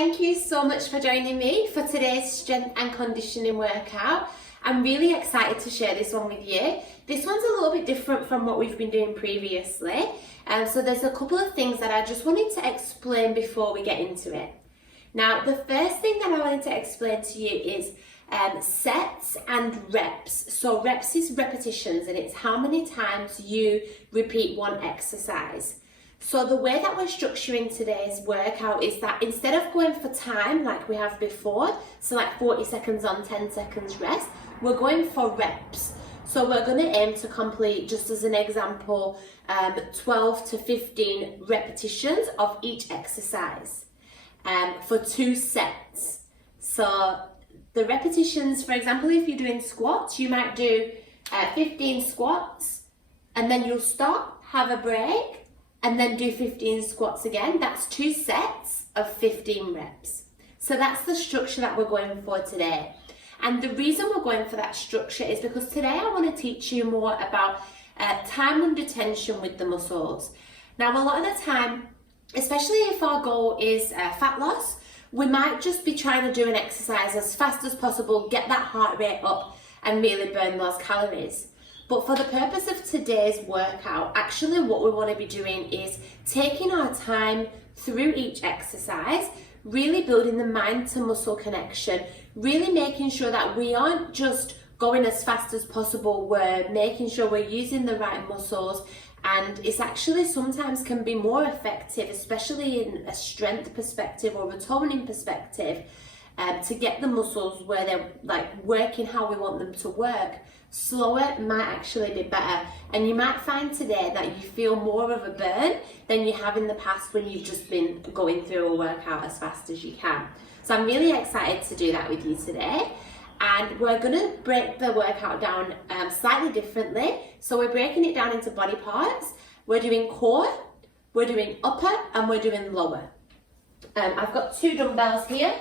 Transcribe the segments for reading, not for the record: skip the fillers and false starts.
thank you so much for joining me for today's strength and conditioning workout. I'm really excited to share this one with you. This one's a little bit different from what we've been doing previously. So there's a couple of things that I just wanted to explain before we get into it. Now, the first thing that I wanted to explain to you is sets and reps. So reps is repetitions, and it's how many times you repeat one exercise. So the way that we're structuring today's workout is that instead of going for time like we have before, so like 40 seconds on, 10 seconds rest, we're going for reps. So we're going to aim to complete, just as an example, 12 to 15 repetitions of each exercise for 2 sets. So the repetitions, for example, if you're doing squats, you might do 15 squats and then you'll stop, have a break, and then do 15 squats again. That's 2 sets of 15 reps. So that's the structure that we're going for today. And the reason we're going for that structure is because today I want to teach you more about time under tension with the muscles. Now, a lot of the time, especially if our goal is fat loss, we might just be trying to do an exercise as fast as possible, get that heart rate up and really burn those calories. But for the purpose of today's workout, actually what we want to be doing is taking our time through each exercise, really building the mind to muscle connection, really making sure that we aren't just going as fast as possible, we're making sure we're using the right muscles, and it's actually sometimes can be more effective, especially in a strength perspective or a toning perspective, to get the muscles where they're like working how we want them to work. Slower might actually be better, and you might find today that you feel more of a burn than you have in the past when you've just been going through a workout as fast as you can. So I'm really excited to do that with you today, and we're going to break the workout down slightly differently. So we're breaking it down into body parts. We're doing core, we're doing upper, and we're doing lower. I've got 2 dumbbells here,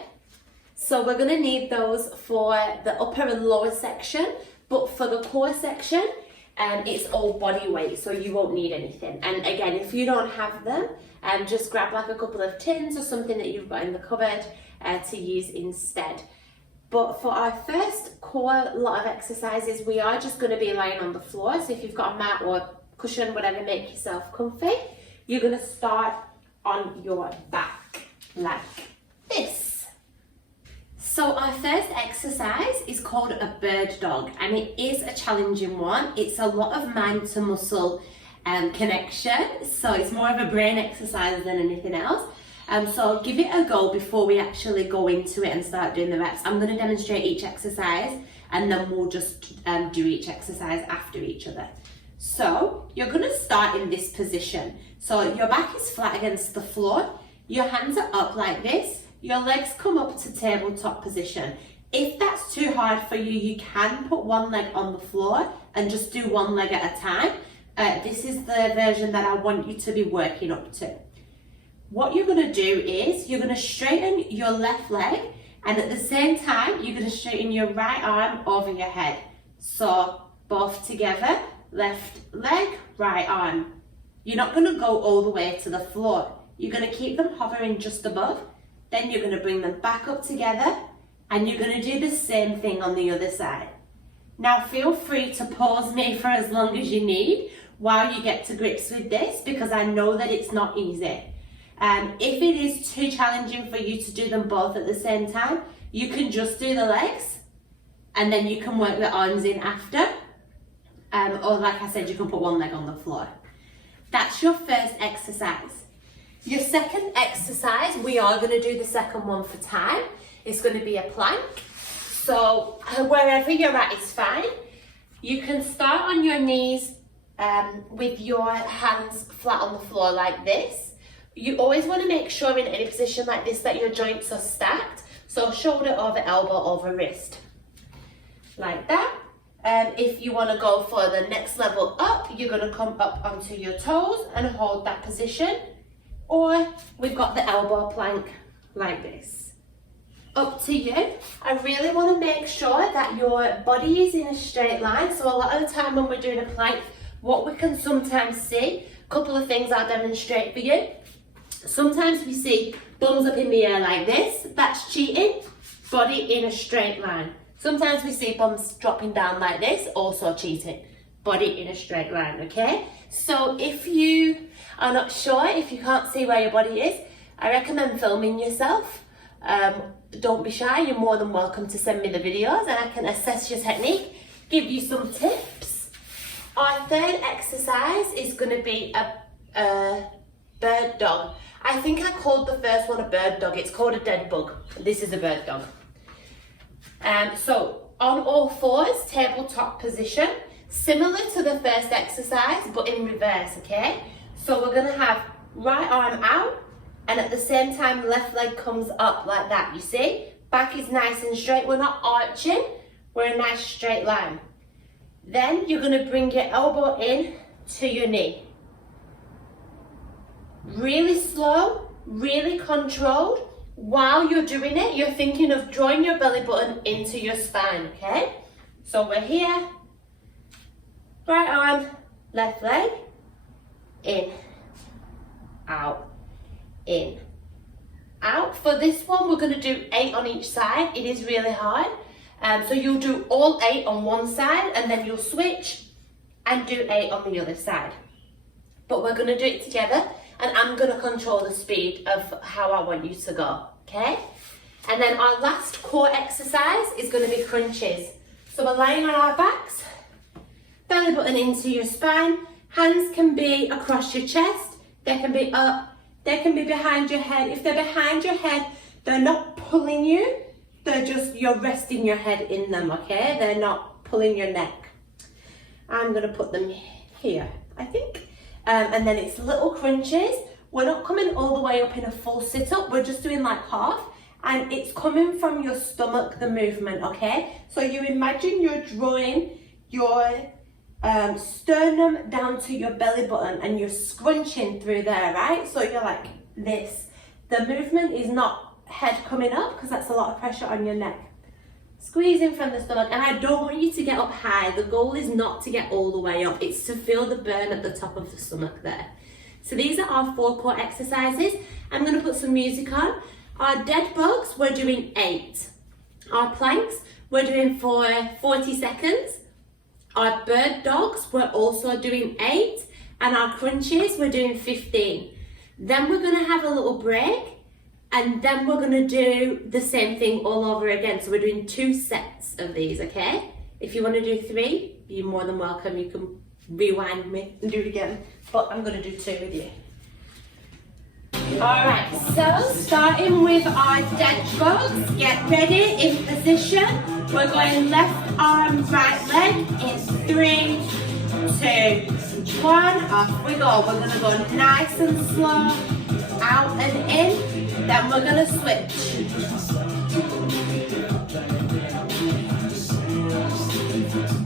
so we're going to need those for the upper and lower section. But for the core section, it's all body weight, so you won't need anything. And again, if you don't have them, just grab like a couple of tins or something that you've got in the cupboard to use instead. But for our first core lot of exercises, we are just going to be lying on the floor. So if you've got a mat or cushion, whatever, make yourself comfy. You're going to start on your back like this. So our first exercise is called a bird dog, and it is a challenging one. It's a lot of mind to muscle connection, so it's more of a brain exercise than anything else. So give it a go before we actually go into it and start doing the reps. I'm going to demonstrate each exercise, and then we'll just do each exercise after each other. So you're going to start in this position. So your back is flat against the floor, your hands are up like this. Your legs come up to tabletop position. If that's too hard for you, you can put one leg on the floor and just do one leg at a time. This is the version that I want you to be working up to. What you're going to do is you're going to straighten your left leg, and at the same time, you're going to straighten your right arm over your head. So both together, left leg, right arm. You're not going to go all the way to the floor. You're going to keep them hovering just above. Then you're going to bring them back up together, and you're going to do the same thing on the other side. Now feel free to pause me for as long as you need while you get to grips with this, because I know that it's not easy. If it is too challenging for you to do them both at the same time, you can just do the legs, and then you can work the arms in after. Or like I said, you can put one leg on the floor. That's your first exercise. Your second exercise, we are going to do the second one for time. It's going to be a plank. So wherever you're at is fine. You can start on your knees with your hands flat on the floor like this. You always want to make sure in any position like this that your joints are stacked. So shoulder over elbow over wrist. Like that. If you want to go for the next level up, you're going to come up onto your toes and hold that position. Or we've got the elbow plank like this. Up to you. I really want to make sure that your body is in a straight line. So a lot of the time when we're doing a plank, what we can sometimes see, a couple of things I'll demonstrate for you. Sometimes we see Thumbs up in the air like this, that's cheating. Body in a straight line. Sometimes we see bums dropping down like this, also cheating. Body in a straight line, okay? So if you are not sure, if you can't see where your body is, I recommend filming yourself. Don't be shy, you're more than welcome to send me the videos and I can assess your technique, give you some tips. Our third exercise is going to be a bird dog. I think I called the first one a bird dog, it's called a dead bug. This is a bird dog. So on all fours, tabletop position, similar to the first exercise but in reverse, okay? So we're going to have right arm out, and at the same time left leg comes up like that, you see? Back is nice and straight, we're not arching, we're a nice straight line. Then you're going to bring your elbow in to your knee. Really slow, really controlled. While you're doing it, you're thinking of drawing your belly button into your spine, okay? So we're here, right arm, left leg, in, out, in, out. For this one, we're going to do 8 on each side. It is really hard. So you'll do all 8 on one side and then you'll switch and do 8 on the other side. But we're going to do it together and I'm going to control the speed of how I want you to go, okay? And then our last core exercise is going to be crunches. So we're lying on our backs, belly button into your spine, hands can be across your chest, they can be up, they can be behind your head. If they're behind your head, they're not pulling you, they're just, you're resting your head in them, okay? They're not pulling your neck. I'm going to put them here, I think. And then it's little crunches. We're not coming all the way up in a full sit-up, we're just doing like half. And it's coming from your stomach, the movement, okay? So you imagine you're drawing your sternum down to your belly button and you're scrunching through there, right? So you're like this. The movement is not head coming up because that's a lot of pressure on your neck. Squeezing from the stomach, and I don't want you to get up high. The goal is not to get all the way up, it's to feel the burn at the top of the stomach there. So these are our 4 core exercises. I'm going to put some music on. Our dead bugs, we're doing 8. Our planks, we're doing for 40 seconds. Our bird dogs, we're also doing 8. And our crunches, we're doing 15. Then we're going to have a little break. And then we're going to do the same thing all over again. So we're doing 2 sets of these, okay? If you want to do 3, you're more than welcome. You can rewind me and do it again. But I'm going to do 2 with you. Alright, so starting with our dead bugs, get ready, in position. We're going left arm, right leg in 3, 2, 1. Off we go. We're going to go nice and slow, out and in. Then we're going to switch.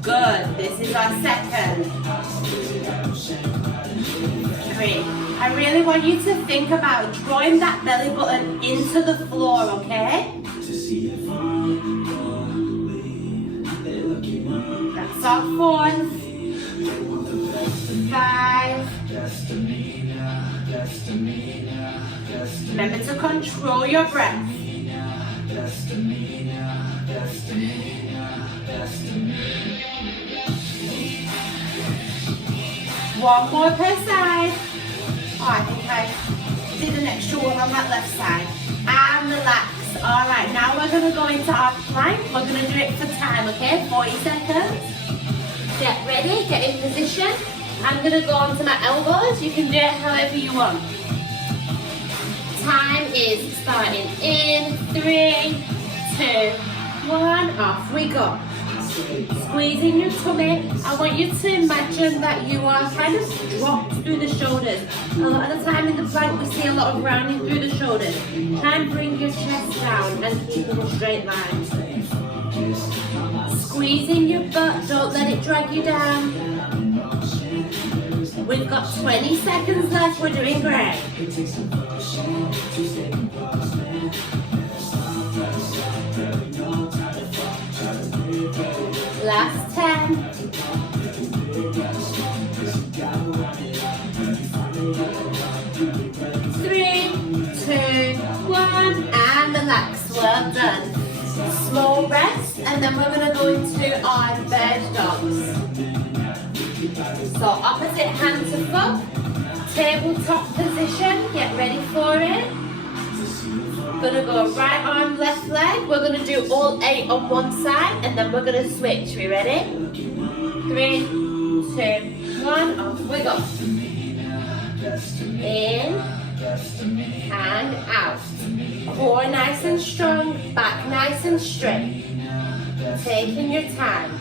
Good. This is our second. 3. I really want you to think about drawing that belly button into the floor, okay? That's our 4th. 5. Remember to control your breath. 1 more per side. Oh, I think I did an extra one on that left side. And relax. Alright, now we're going to go into our plank. We're going to do it for time, okay? 40 seconds. Get ready, get in position. I'm going to go onto my elbows. You can do it however you want. Time is starting in 3, 2, 1. Off we go. Squeezing your tummy. I want you to imagine that you are kind of dropped through the shoulders. A lot of the time in the plank we see a lot of rounding through the shoulders. Try and bring your chest down and keep in a straight line. Squeezing your butt, don't let it drag you down. We've got 20 seconds left, we're doing great. Last 10. 3, 2, one, and relax. Well done. Small rest, and then we're going to go into our bird dogs. So opposite hand to foot, tabletop position, get ready for it. Gonna go right arm, left leg. We're gonna do all 8 on one side, and then we're gonna switch. We ready? 3, 2, 1, off we go. In and out. Core nice and strong, back nice and straight. Taking your time.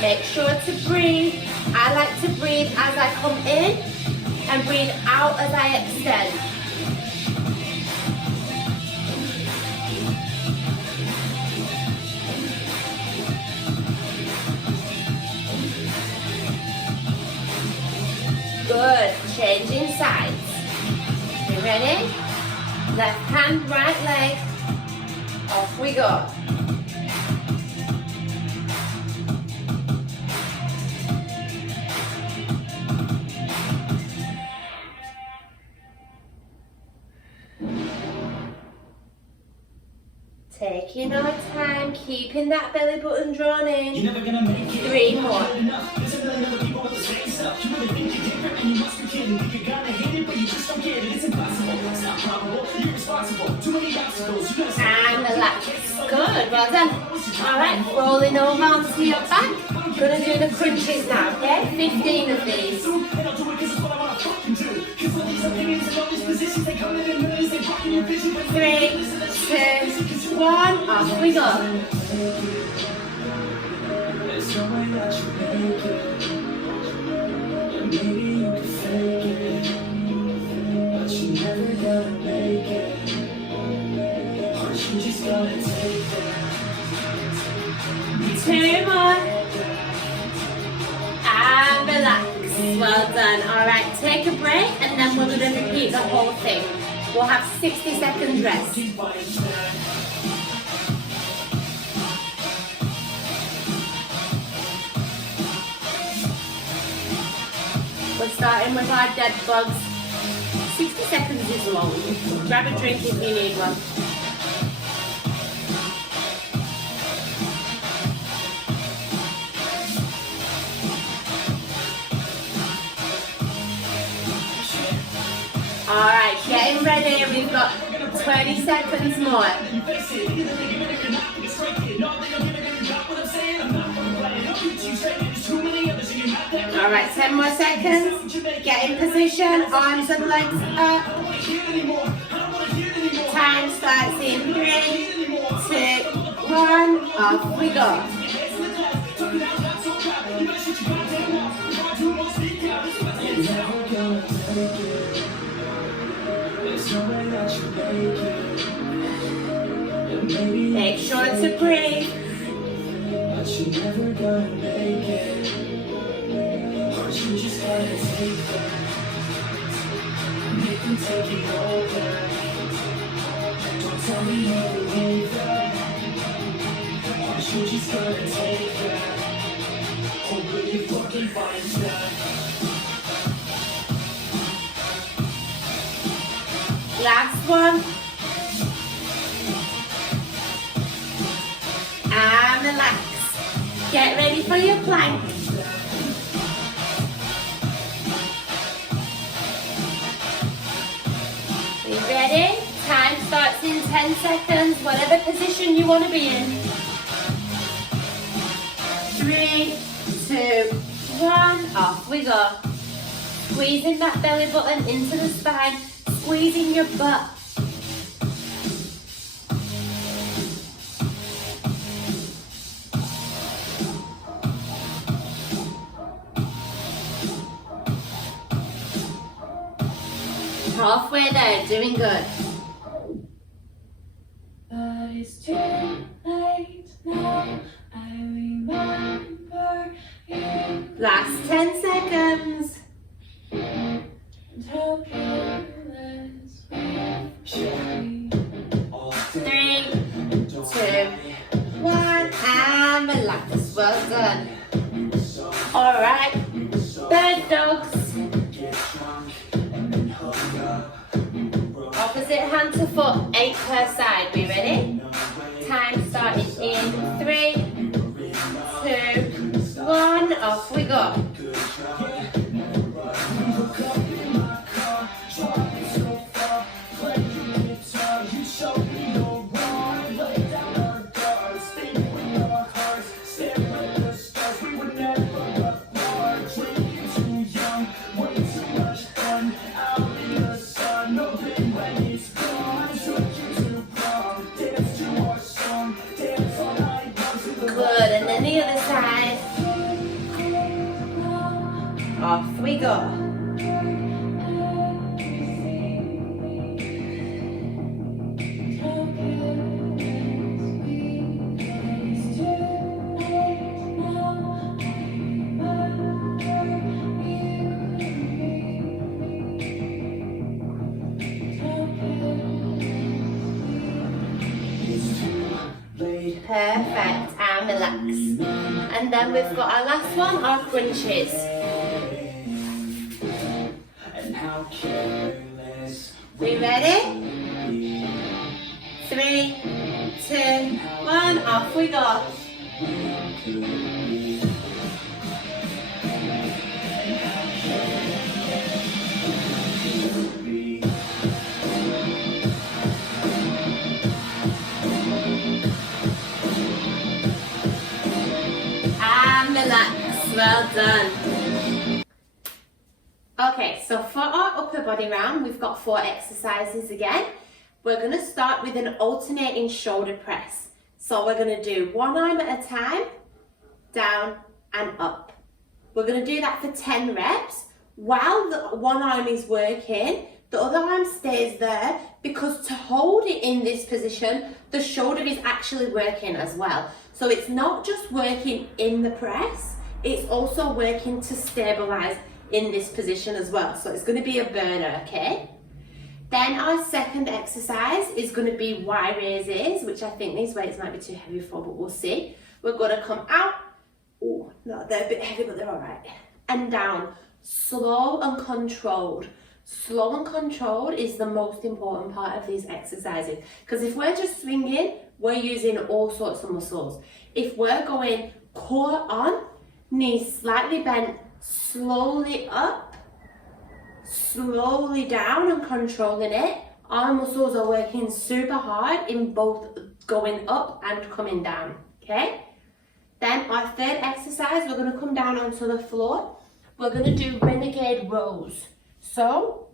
Make sure to breathe. I like to breathe as I come in and breathe out as I extend. Good. Changing sides. You ready? Left hand, right leg. Off we go. Taking our time, keeping that belly button drawn in. 3 more. And relax. Good, well done. Alright, rolling over onto your back. Gonna do the crunches now, okay? 15 of these. 3, 2, 1, off we go. Two more. And relax. Well done. Alright, take a break and then we're going to repeat the whole thing. We'll have 60 seconds rest. We're starting with our dead bugs. 60 seconds is long. Grab a drink if you need one. Alright, getting ready. We've got 20 seconds more. Alright, 10 more seconds. Get in position, arms and legs up. Time starts in 3, 2, 1. Off we go. Make sure to breathe. But you're never gonna make it. Or you just gotta take that. Make them take it over. Don't tell me you believe that. Or you just gotta take that. Hope you fucking find that. Last one. And relax. Get ready for your plank. Are you ready? Time starts in 10 seconds, whatever position you want to be in. 3, 2, 1, off we go. Squeezing that belly button into the spine, squeezing your butt. Halfway there, doing good. But it's too late now, I remember you. Last 10 seconds. And how careless we 3, 2, 1, and relax. Well done. Alright, bird dogs. go. Perfect, and relax. And then we've got our last one, our crunches. We ready? 3, 2, 1, off we go. Relax, well done. Okay, so for our upper body round, we've got 4 exercises again. We're going to start with an alternating shoulder press. So we're going to do one arm at a time, down and up. We're going to do that for 10 reps. While the one arm is working, the other arm stays there, because to hold it in this position, the shoulder is actually working as well. So it's not just working in the press, it's also working to stabilize in this position as well. So it's going to be a burner, okay? Then our second exercise is going to be Y raises, which I think these weights might be too heavy for, but we'll see. We're going to come out. Oh, no, they're a bit heavy, but they're all right. And down, slow and controlled. Slow and controlled is the most important part of these exercises, because if we're just swinging, we're using all sorts of muscles. If we're going core on, knees slightly bent, slowly up, slowly down and controlling it, our muscles are working super hard in both going up and coming down, okay? Then our third exercise, we're going to come down onto the floor. We're going to do renegade rows. So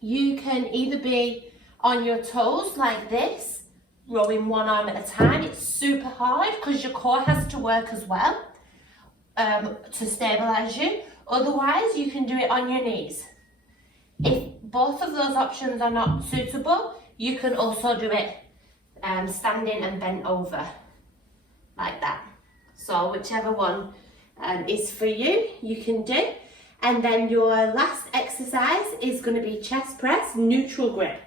you can either be on your toes like this, rowing one arm at a time. It's super hard because your core has to work as well to stabilize you. Otherwise, you can do it on your knees. If both of those options are not suitable, you can also do it standing and bent over like that. So whichever one is for you, you can do. And then your last exercise is going to be chest press, neutral grip.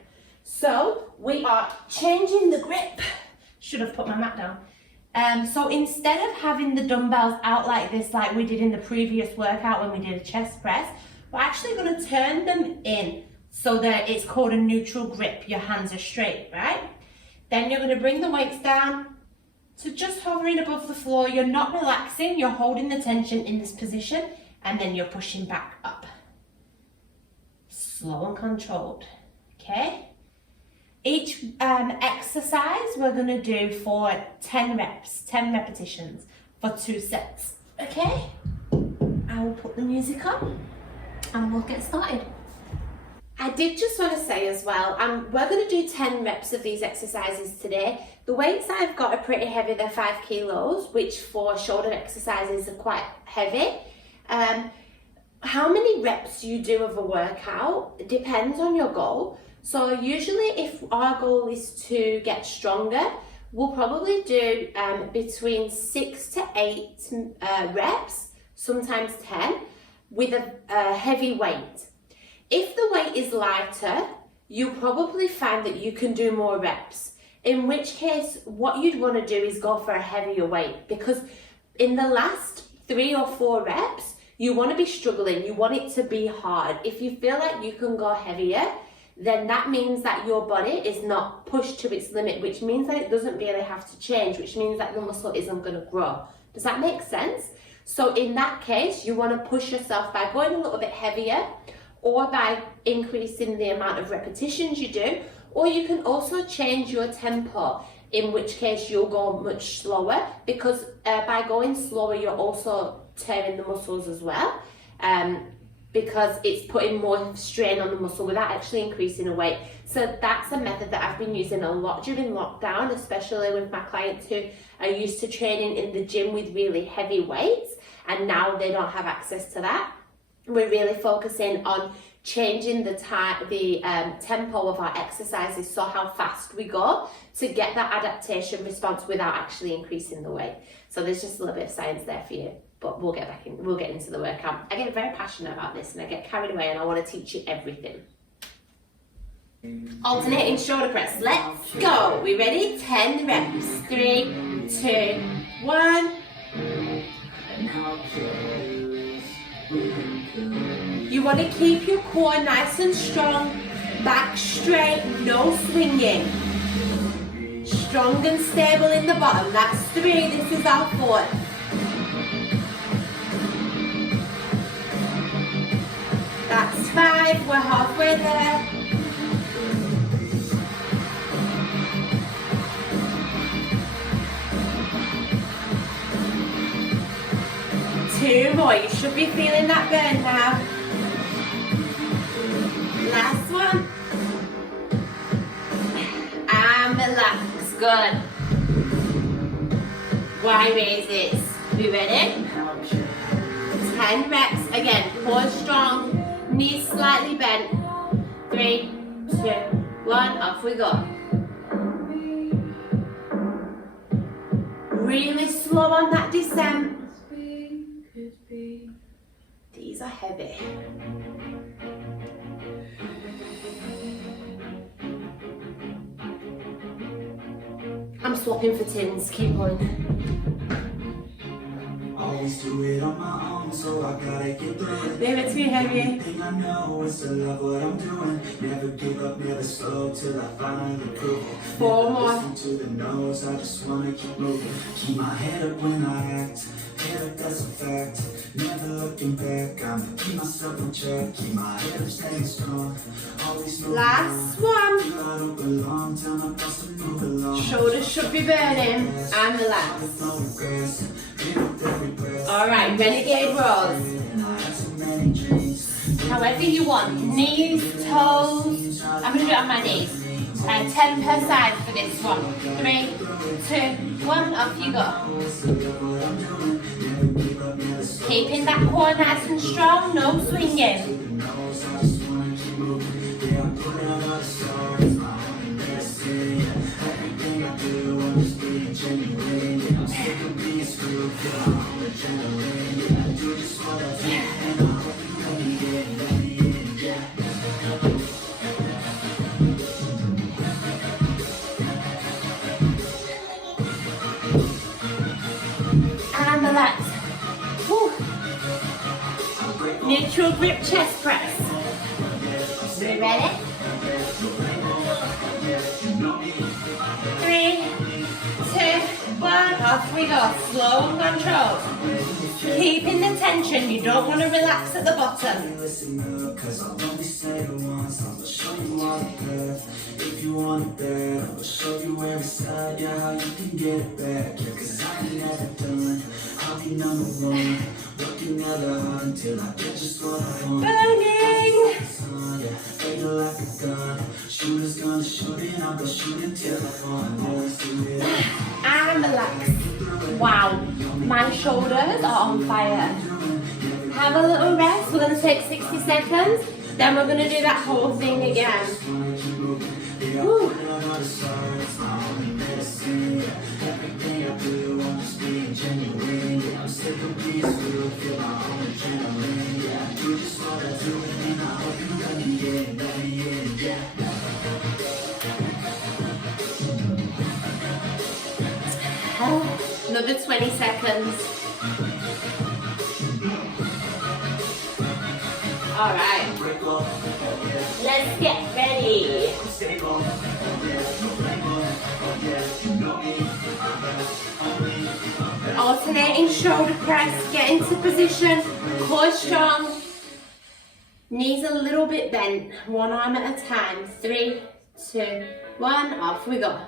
So we are changing the grip. Should have put my mat down. So instead of having the dumbbells out like this, like we did in the previous workout when we did a chest press, we're actually going to turn them in so that it's called a neutral grip. Your hands are straight, right? Then you're going to bring the weights down to just hovering above the floor. You're not relaxing, you're holding the tension in this position, and then you're pushing back up. Slow and controlled, okay? Each exercise we're going to do for 10 reps, 10 repetitions for 2 sets, okay? I will put the music on and we'll get started. I did just want to say as well, we're going to do 10 reps of these exercises today. The weights that I've got are pretty heavy, they're 5 kilos, which for shoulder exercises are quite heavy. How many reps you do of a workout depends on your goal. So usually if our goal is to get stronger, we'll probably do between 6 to 8 reps, sometimes 10, with a heavy weight. If the weight is lighter, you'll probably find that you can do more reps. In which case, what you'd want to do is go for a heavier weight, because in the last 3 or 4 reps, you want to be struggling, you want it to be hard. If you feel like you can go heavier, then that means that your body is not pushed to its limit, which means that it doesn't really have to change, which means that the muscle isn't going to grow. Does that make sense? So in that case, you want to push yourself by going a little bit heavier, or by increasing the amount of repetitions you do, or you can also change your tempo, in which case you'll go much slower, because by going slower you're also tearing the muscles as well, because it's putting more strain on the muscle without actually increasing the weight. So that's a method that I've been using a lot during lockdown, especially with my clients who are used to training in the gym with really heavy weights, and now they don't have access to that. we're really focusing on changing the tempo of our exercises, so how fast we go, to get that adaptation response without actually increasing the weight. So there's just a little bit of science there for you, but we'll get into the workout. I get very passionate about this and I get carried away, and I want to teach you everything. Alternating shoulder press, let's go. We ready? 10 reps. 3, 2, 1. You want to keep your core nice and strong, back straight, no swinging. Strong and stable in the bottom. That's 3, this is our 4th. That's 5, we're halfway there. 2 more, you should be feeling that burn now. Last one. And relax, good. Y raises. We ready? 10 reps, again, core strong, knees slightly bent. 3, 2, 1, off we go. Really slow on that descent. These are heavy. I'm swapping for tins, keep going. Always do it on my own, so I gotta get through it. Leave it too heavy. Thing I know is to love what I'm doing. Never give up, never slow till I finally prove it. 4 more. Listen to the no's, I just wanna keep moving. Keep my head up when I act. Head up, that's a fact. Never looking back. I'ma keep myself in check. Keep my head up, staying strong. Always moving Last on. one. I don't belong, tell my boss to move along. Shoulders should be burning. And relax. No regrets. Live with every breath. Alright, renegade rows. And I had so many dreams. However you want. Knees, toes. I'm going to do it on my knees. 10 per side for this one. 3, 2, 1, off you go. Keeping that core nice and strong, no swinging. And relax. Whew. Neutral grip chest press. You ready? 3, 2, 1, off we go. Slow and controlled. Keeping the tension, you don't want to relax at the bottom. Listen up, cause I'll only say it once. I'll show you all the path. If you want it bad, I'll show you where it's at. Yeah, how you can get it back. Yeah, cause I ain't never done. I'll be number 1. Working hella hard until I get just what I want. Burning! Yeah, fade like a gun. Shooters gonna shoot it, I'm gonna shoot until I fall. Let's do it. And relax. Wow, my shoulders are on fire. Have a little rest. We're going to take 60 seconds. Then we're going to do that whole thing again. Woo. Another 20 seconds. All right. Let's get ready. Alternating shoulder press. Get into position. Core strong. Knees a little bit bent. One arm at a time. 3, 2, 1. Off we go.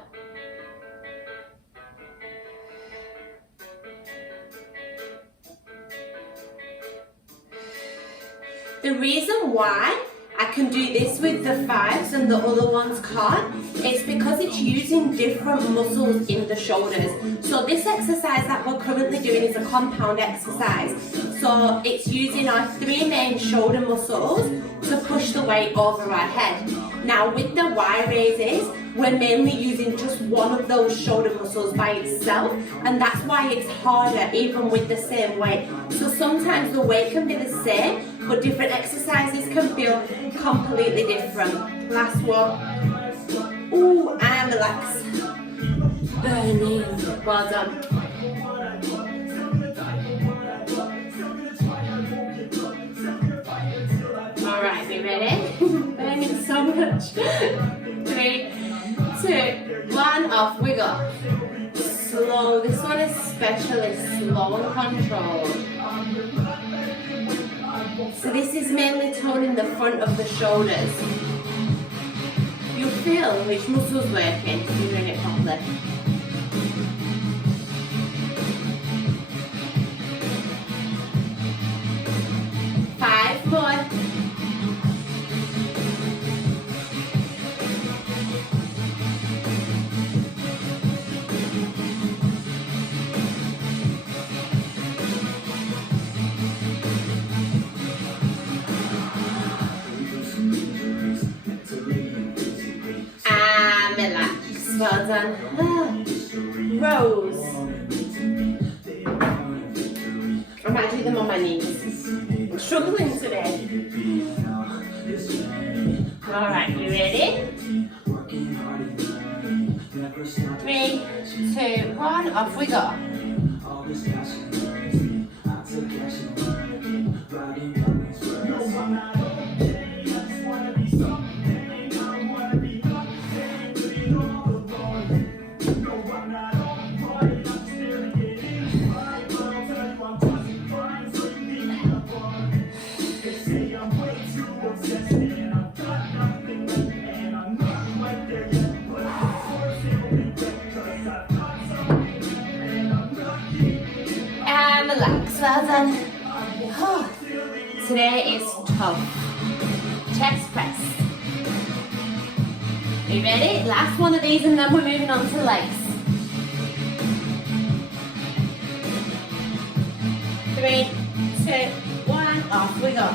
The reason why I can do this with the 5s and the other ones can't is because it's using different muscles in the shoulders. So this exercise that we're currently doing is a compound exercise. So it's using our three main shoulder muscles to push the weight over our head. Now with the Y raises, we're mainly using just one of those shoulder muscles by itself, and that's why it's harder even with the same weight. So sometimes the weight can be the same, but different exercises can feel completely different. Last one. Ooh, and relax. Burning. Well done. Alright, be ready? Burning so much. 3, 2, 1, off we go. Slow. This one is especially slow and controlled. So this is mainly toning the front of the shoulders. You feel which muscles working if you're doing it properly. Five more. And relax. Well done. Rose. I might do them on my knees. I'm struggling today. Alright, you ready? 3, 2, 1, off we go. And relax, well done. Today is tough. Chest press. Are you ready? Last one of these and then we're moving on to legs. 3, 2, 1, off we go.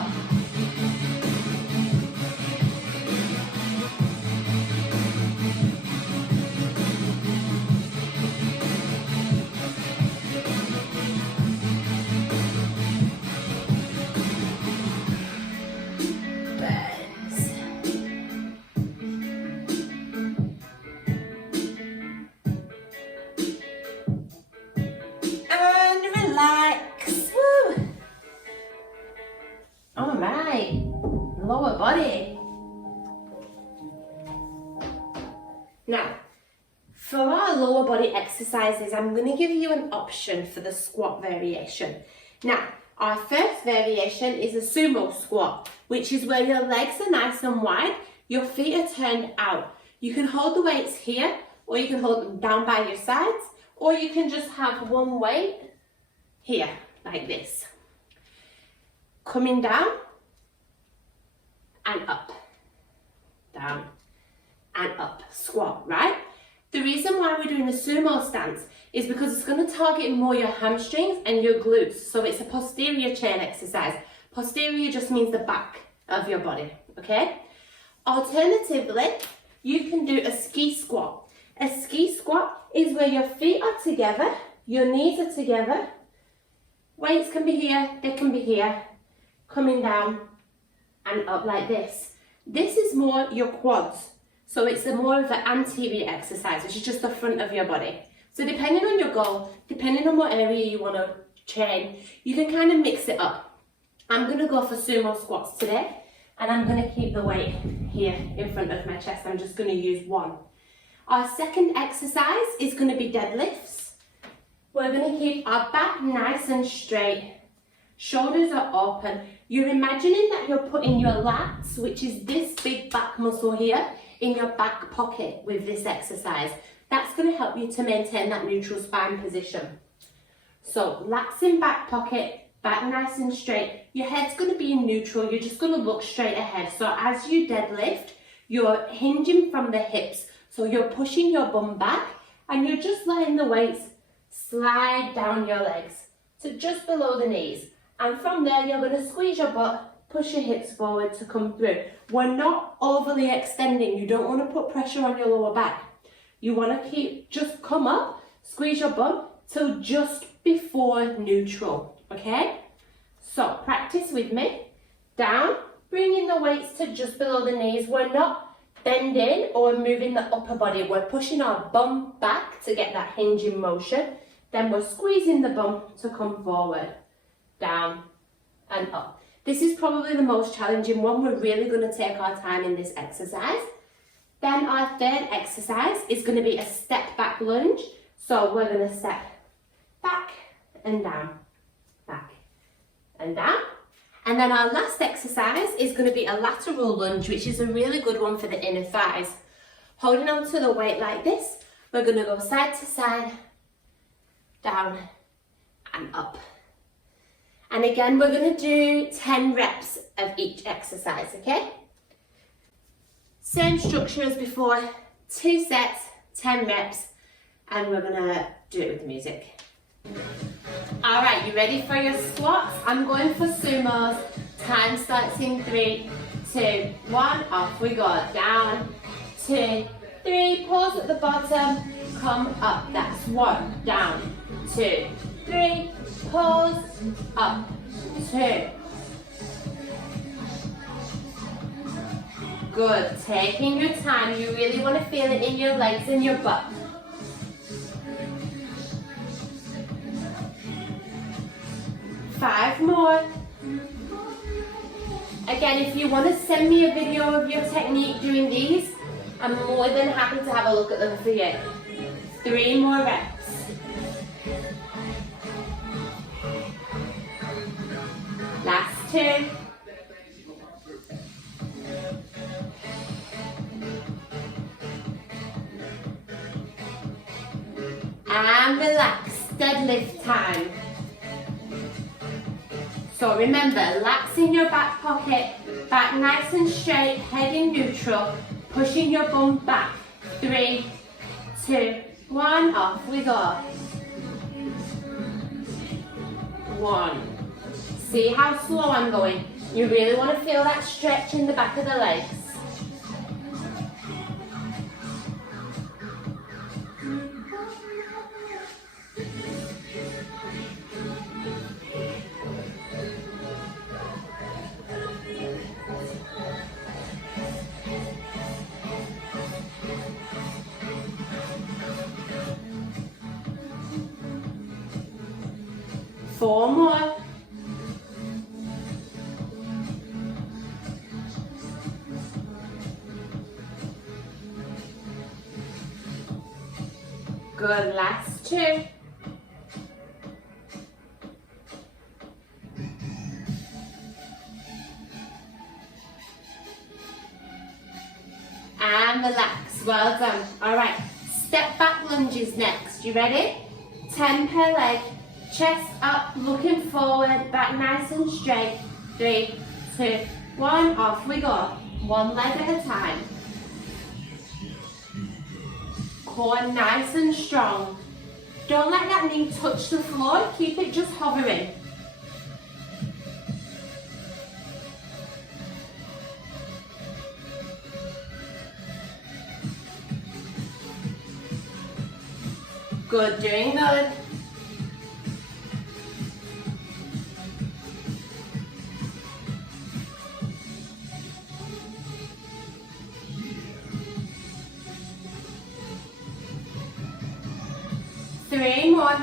Lower body. Now, for our lower body exercises, I'm going to give you an option for the squat variation. Now, our first variation is a sumo squat, which is where your legs are nice and wide, your feet are turned out. You can hold the weights here, or you can hold them down by your sides, or you can just have one weight here, like this. Coming down, and up, down, and up, squat, right? The reason why we're doing a sumo stance is because it's going to target more your hamstrings and your glutes, so it's a posterior chain exercise. Posterior just means the back of your body, okay? Alternatively, you can do a ski squat. A ski squat is where your feet are together, your knees are together, weights can be here, they can be here, coming down, and up like this. This is more your quads. So it's more of an anterior exercise, which is just the front of your body. So depending on your goal, depending on what area you want to train, you can kind of mix it up. I'm going to go for sumo squats today, and I'm going to keep the weight here in front of my chest. I'm just going to use one. Our second exercise is going to be deadlifts. We're going to keep our back nice and straight. Shoulders are open. You're imagining that you're putting your lats, which is this big back muscle here, in your back pocket with this exercise. That's going to help you to maintain that neutral spine position. So lats in back pocket, back nice and straight. Your head's going to be in neutral. You're just going to look straight ahead. So as you deadlift, you're hinging from the hips. So you're pushing your bum back and you're just letting the weights slide down your legs to just below the knees. And from there, you're going to squeeze your butt, push your hips forward to come through. We're not overly extending. You don't want to put pressure on your lower back. You want to just come up, squeeze your butt till just before neutral, okay? So practice with me. Down, bringing the weights to just below the knees. We're not bending or moving the upper body. We're pushing our bum back to get that hinging motion. Then we're squeezing the bum to come forward, down and up. This is probably the most challenging one. We're really going to take our time in this exercise. Then our third exercise is going to be a step back lunge. So we're going to step back and down, back and down. And then our last exercise is going to be a lateral lunge, which is a really good one for the inner thighs. Holding on to the weight like this, we're going to go side to side, down and up. And again, we're going to do 10 reps of each exercise, okay? Same structure as before, 2 sets, 10 reps, and we're going to do it with the music. All right, you ready for your squats? I'm going for sumos. Time starts in 3, 2, 1. Off we go. Down, 2, 3. Pause at the bottom. Come up. That's 1. Down, 2, 3. Pause. Up. 2. Good. Taking your time. You really want to feel it in your legs and your butt. 5 more. Again, if you want to send me a video of your technique doing these, I'm more than happy to have a look at them for you. 3 more reps. Last 2. And relax. Deadlift time. So remember, lats in your back pocket, back nice and straight, head in neutral, pushing your bum back. 3, 2, 1, off we go. 1. See how slow I'm going? You really want to feel that stretch in the back of the legs. 4 more. Good, last 2. And relax, well done. All right, step back lunges next. You ready? 10 per leg, chest up, looking forward, back nice and straight. 3, 2, 1, off we go. 1 leg at a time. Core nice and strong. Don't let that knee touch the floor, keep it just hovering. Good, doing good. Three more.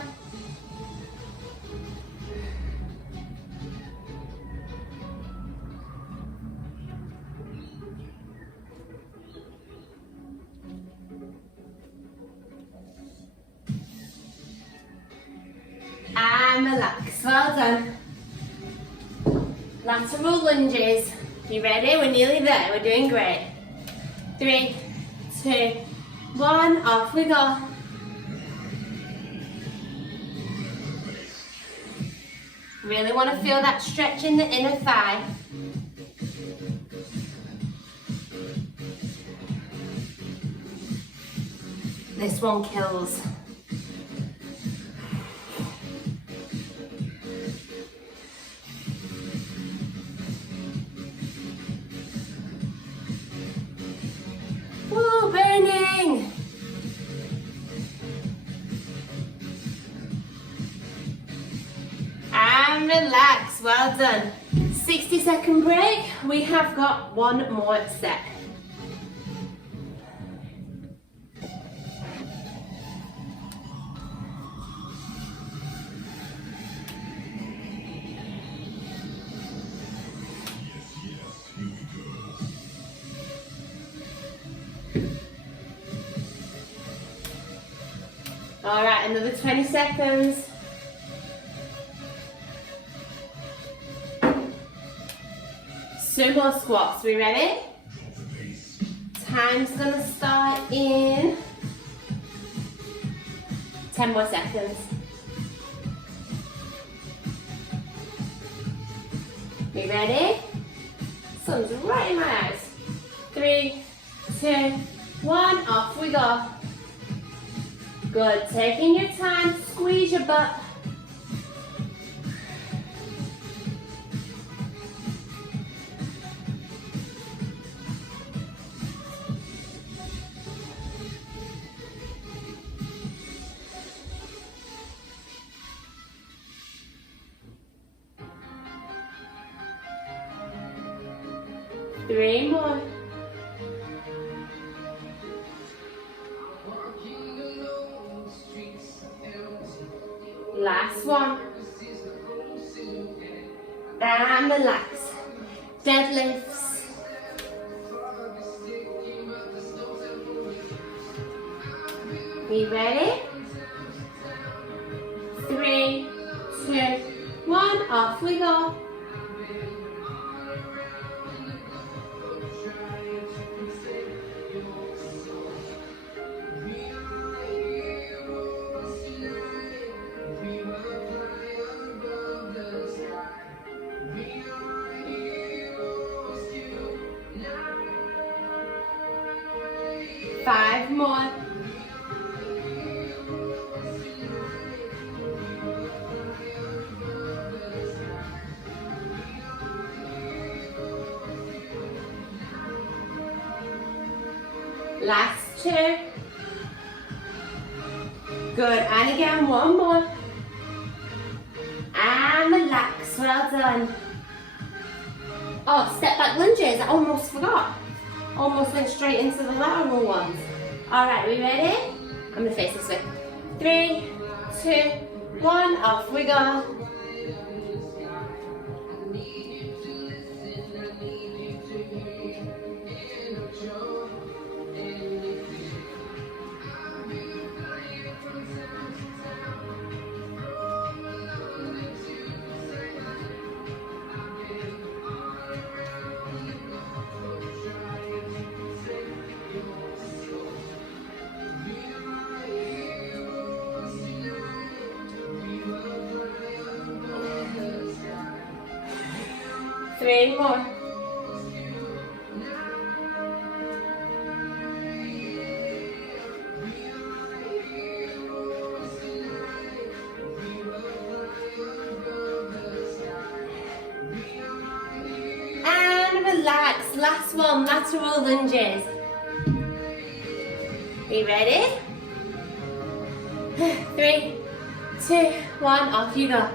And relax, well done. Lateral lunges. You ready? We're nearly there, we're doing great. 3, 2, 1, off we go. Really want to feel that stretch in the inner thigh. This one kills. well done. 60-second break. We have got one more set. All right, another 20 seconds. Sumo squats, we ready? Time's gonna start in 10 more seconds. We ready? Sun's right in my eyes. 3, 2, 1, off we go. Good, taking your time, squeeze your butt. Three more. Last one. And relax. Deadlifts. We ready? 3, 2, 1, off we go. Five more. Last 2. Good, and again, one more. And relax, well done. Oh, step back lunges, I almost forgot. Almost went straight into the lateral ones. All right, we ready? I'm gonna face this way. 3, 2, 1, off we go. Three more. And relax. Last one, lateral lunges. Be ready? 3, 2, 1, off you go.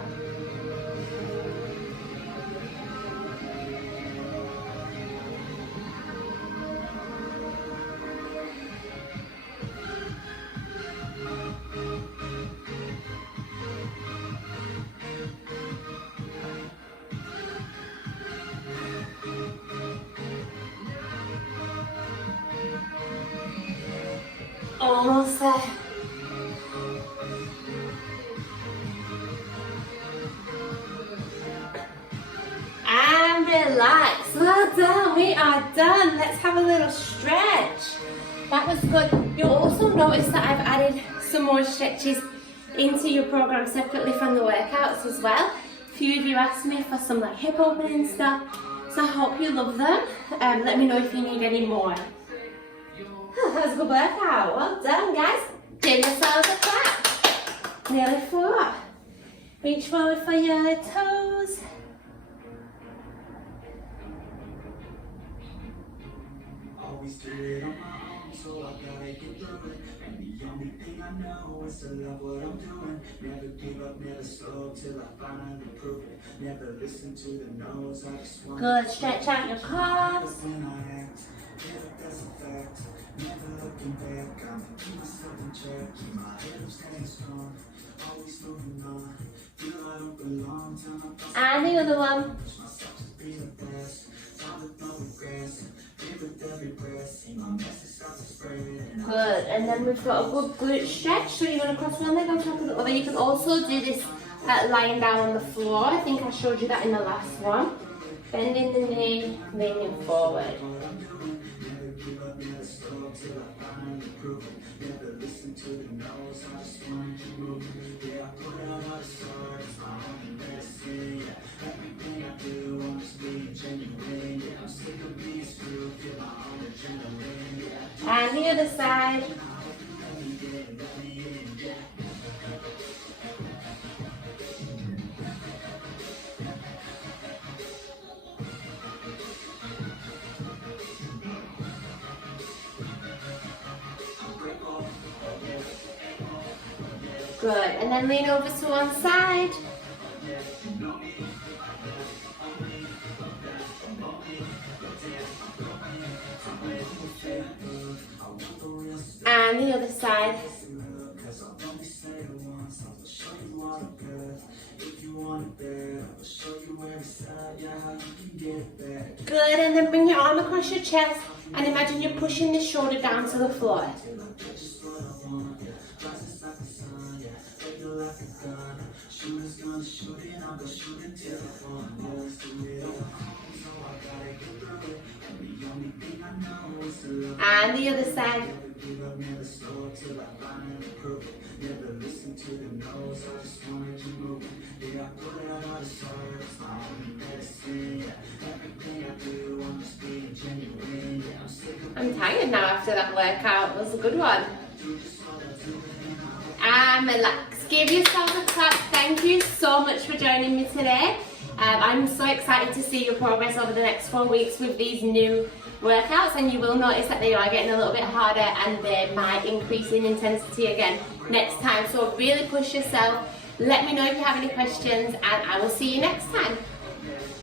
Almost there. And relax. Well done. We are done. Let's have a little stretch. That was good. You'll also notice that I've added some more stretches into your program separately from the workouts as well. A few of you asked me for some like hip opening stuff, so I hope you love them. Let me know if you need any more. That was a good workout. Well done, guys. Give yourselves a clap. Nearly full. Reach forward for your toes. Always do it on my own. so I gotta get through it. And the only thing I know is to love what I'm doing. Never give up, never slow till I finally prove it. Never listen to the no's, I just want Good, stretch out your calves. when I act. Yeah, that's a fact. Never looking back, I'ma keep myself in check. Keep my head up, staying strong. Always moving on. Feel I don't belong. Tell my And the other one. push myself to be the best. Time with no regrets. Live with every breath. See my message start to spread. And Good, and then we've got a good glute stretch. So you're going to cross one leg on top of the other. You can also do this lying down on the floor. I think I showed you that in the last one. Bending the knee, leaning forward. never give up, never slow till I finally prove it. Never listen to the no's. I just wanna keep moving. Yeah, I put out all the stars. My only medicine. Yeah, everything I do, I'm just being genuine. Yeah, I'm sick of being screwed. Feel my own adrenaline. Yeah. And the other side. Good, and then lean over to one side. And the other side. Cause I'll only say it once. I'll show you all the good. If you want it bad, I'll show you every side. Yeah, how you can get it back. Good, and then bring your arm across your chest and imagine you're pushing the shoulder down to the floor. Till I get just what I want. Yeah, rises like the sun. Yeah, feel like a gun. Shooters gonna shoot it. I'm gonna shoot until I want. Always do it all. So I gotta get through it. And the only thing I know is to love. And the other side. Never give up, never slow till I finally prove it. Never listen to the no's, I just wanna keep moving. Yeah, I put out all the stars, my only medicine. Yeah, everything I do, I'm just being genuine. Yeah, I'm sick of I'm tired now after that workout. It was a good one. And relax. Give yourself a clap. Thank you so much for joining me today. I'm so excited to see your progress over the next 4 weeks with these new workouts, and you will notice that they are getting a little bit harder and they might increase in intensity again next time. So really push yourself. Let me know if you have any questions, and I will see you next time.